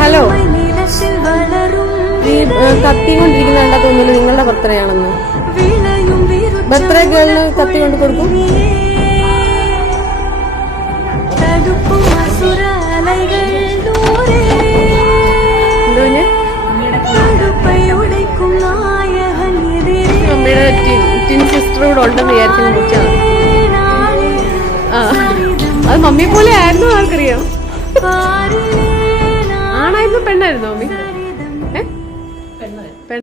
Hello, ഈ കത്തിക്കൊണ്ടിരിക്കുന്നുണ്ടാ തോന്നുന്നു നിങ്ങളുടെ ബർത്ത്ഡേ ആണെന്ന്. ബർത്ത്ഡേ ഗേളിന് കത്തി കൊണ്ട് കൊടുക്കും. അമ്മയുടെ ടിൻ സിസ്റ്റർ കൂടെ ഉണ്ടെന്ന് വിചാരിച്ചു കുറിച്ചാണ്. അത് മമ്മി പോലെ ആയിരുന്നു. ആർക്കറിയാം, ആണായിരുന്നു പെണ്ണായിരുന്നു മമ്മി?